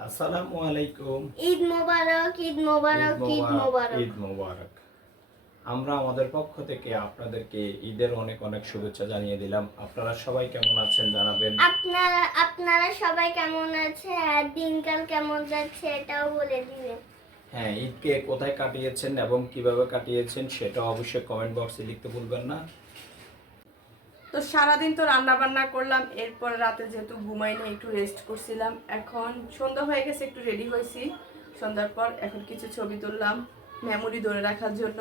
আলাইকুম। ঈদ মোবারক ঈদ মোবারক ঈদ মোবারক ঈদ মোবারক। আমরা আমাদের পক্ষ থেকে আপনাদেরকে ঈদের অনেক অনেক শুভেচ্ছা জানিয়ে দিলাম। আপনারা সবাই কেমন আছেন জানাবেন? আপনারা আপনারা সবাই কেমন আছে? আর দিনকাল কেমন যাচ্ছে এটাও বলে দিবেন। হ্যাঁ ঈদকে কোথায় কাটিয়েছেন এবং কীভাবে কাটিয়েছেন সেটা অবশ্যই কমেন্ট বক্সে লিখতে ভুলবেন না। সারাদিন তো রান্না বান্না করলাম, এরপর রাতে যেহেতু ঘুমাইনি একটু রেস্ট করছিলাম। এখন সন্ধ্যা হয়ে গেছে, একটু রেডি হয়েছি। সন্ধ্যার পর এখন কিছু ছবি তুললাম মেমোরি ধরে রাখার জন্য।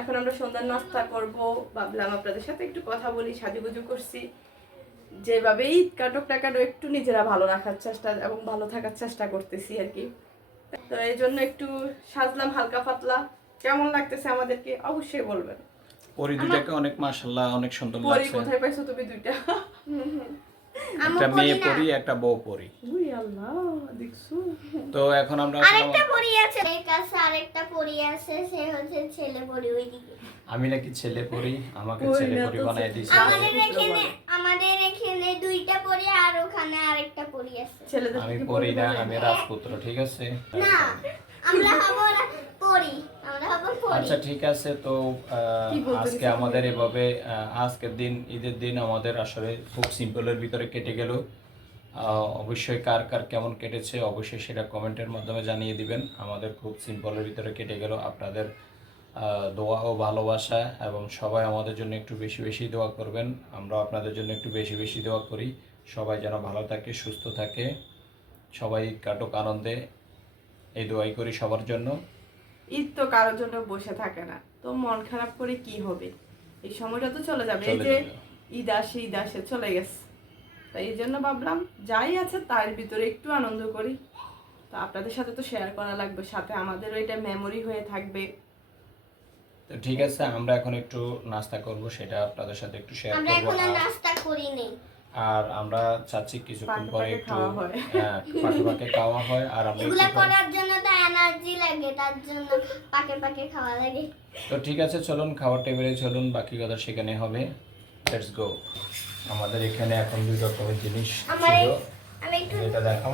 এখন আমরা সন্ধ্যার নাস্তা করব। ভাবলাম আপনাদের সাথে একটু কথা বলি, সাজুগুজু করছি। যেভাবেই কাটুক কেন, একটু নিজেরা ভালো রাখার চেষ্টা এবং ভালো থাকার চেষ্টা করতেছি আর কি। তো এই জন্য একটু সাজলাম হালকা পাতলা। কেমন লাগতেছে আমাদেরকে, অবশ্যই বলবেন। পরি দুটাকে অনেক মাশাল্লাহ অনেক সুন্দর পরি কোথায় পাইছো তুমি দুইটা? একটা মেয়ে পরি একটা বউ পরি। উই আল্লাহ দেখছ? তো এখন আমরা আরেকটা পরি আছে এর কাছে আরেকটা পরি আছে সে হচ্ছে ছেলে পরি ওইদিকে। আমি নাকি ছেলে পরি আমাকে ছেলে পরি ছে- দিয়েছে। আমাদের এখানে আমাদের এখানে দুইটা পরি আর ওখানে আরেকটা পরি আছে। আমি পরি না আমি রাজপুত্র ঠিক আছে? না আমরা হব আচ্ছা ঠিক আছে তো আজকে আমাদের এভাবে আজকের দিন ঈদের দিন আমাদের আসলে খুব সিম্পলের ভিতরে কেটে গেল। অবশ্যই কার কার কেমন কেটেছে অবশ্যই সেটা কমেন্টের মাধ্যমে জানিয়ে দিবেন। আমাদের খুব সিম্পলের ভিতরে কেটে গেল আপনাদের দোয়া ও ভালোবাসা এবং সবাই আমাদের জন্য একটু বেশি বেশি দোয়া করবেন। আমরা আপনাদের জন্য একটু বেশি বেশি দোয়া করি। সবাই যেন ভালো থাকে সুস্থ থাকে। সবাই কাটুক আনন্দে। এই দোয়াই করি সবার জন্য। ঈদ তো কারোর জন্য বসে থাকে না। তো মন খারাপ করে কি হবে? এই সময়টা তো চলে যাবে। এই যে ঈদ আসে ঈদ আসে চলে গেছে। তাই এই জন্য ভাবলাম যাই আছে তার ভিতরে একটু আনন্দ করি। তো আপনাদের সাথে তো শেয়ার করা লাগবে সাথে আমাদেরও এটা মেমোরি হয়ে থাকবে। তো ঠিক আছে আমরা এখন একটু নাস্তা করব সেটা আপনাদের সাথে একটু শেয়ার আমরা এখন নাস্তা করি নেই। আর আমরা চাচ্ছি কিছুক্ষণ পরে একটু খাওয়া হয়। হ্যাঁ, পাকে পাকে খাওয়া হয়। আর আমরা এগুলা করার জন্য তো এনার্জি লাগে তার জন্য পাকে পাকে খাওয়া লাগে। তো ঠিক আছে চলুন খাবার টেবিলে চলুন বাকি কথা সেখানে হবে। লেটস গো আমাদের এখানে এখন দুই রকমের জিনিস ছিল। আমি একটু এটা দেখাও।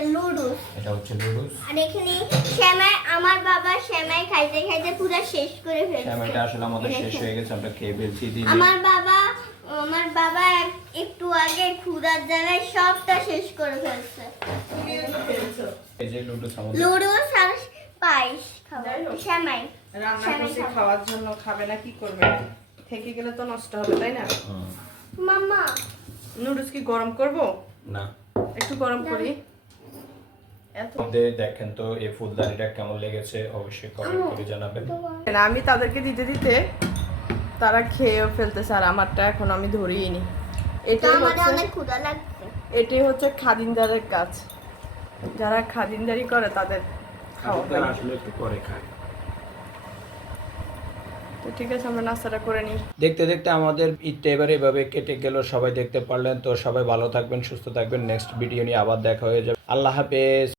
এটা হচ্ছে লুডুস এটা হচ্ছে নুডলস আর এখানে শ্যামাই আমার বাবা শ্যামাই খাইতে খাইতে পুরো শেষ করে ফেলছে। শ্যামাইটা আসলে আমাদের শেষ হয়ে গেছে আমরা খেয়ে ফেলছি দিদি আমার বাবা আমার বাবা একটু আগে ক্ষুধার জায়গায় সবটা শেষ করে ফেলছে। এই যে নুডলস আমাদের। লুডুস আর পায়েস খাব শ্যামাই রান্না শ্যামাই খাওয়ার জন্য খাবে না কি করবে? থেকে গেলে তো নষ্ট হবে তাই না? মাম্মা। নুডলস কি গরম করব? না। একটু গরম করি। আমাদের দেখেন তো এই ফুলদানিটা কেমন লেগেছে অবশ্যই কমেন্ট করে জানাবেন। আমি তাদেরকে দিতে দিতে তারা খেয়েও ফেলতেছে আর আমারটা এখন আমি নি এটাই আমাদের হচ্ছে অনেক ক্ষুধা লাগছে। এটাই হচ্ছে খাদিনদারের কাজ। যারা খাদিনদারি করে তাদের খাওয়া আসলে একটু তো ঠিক আছে আমরা নাস্তাটা করে নিই। দেখতে দেখতে আমাদের ঈদটা এবারে এভাবে কেটে গেল সবাই দেখতে পারলেন তো। সবাই ভালো থাকবেন সুস্থ থাকবেন। নেক্সট ভিডিও নিয়ে আবার দেখা হয়ে যাবে। আল্লাহ হাফেজ।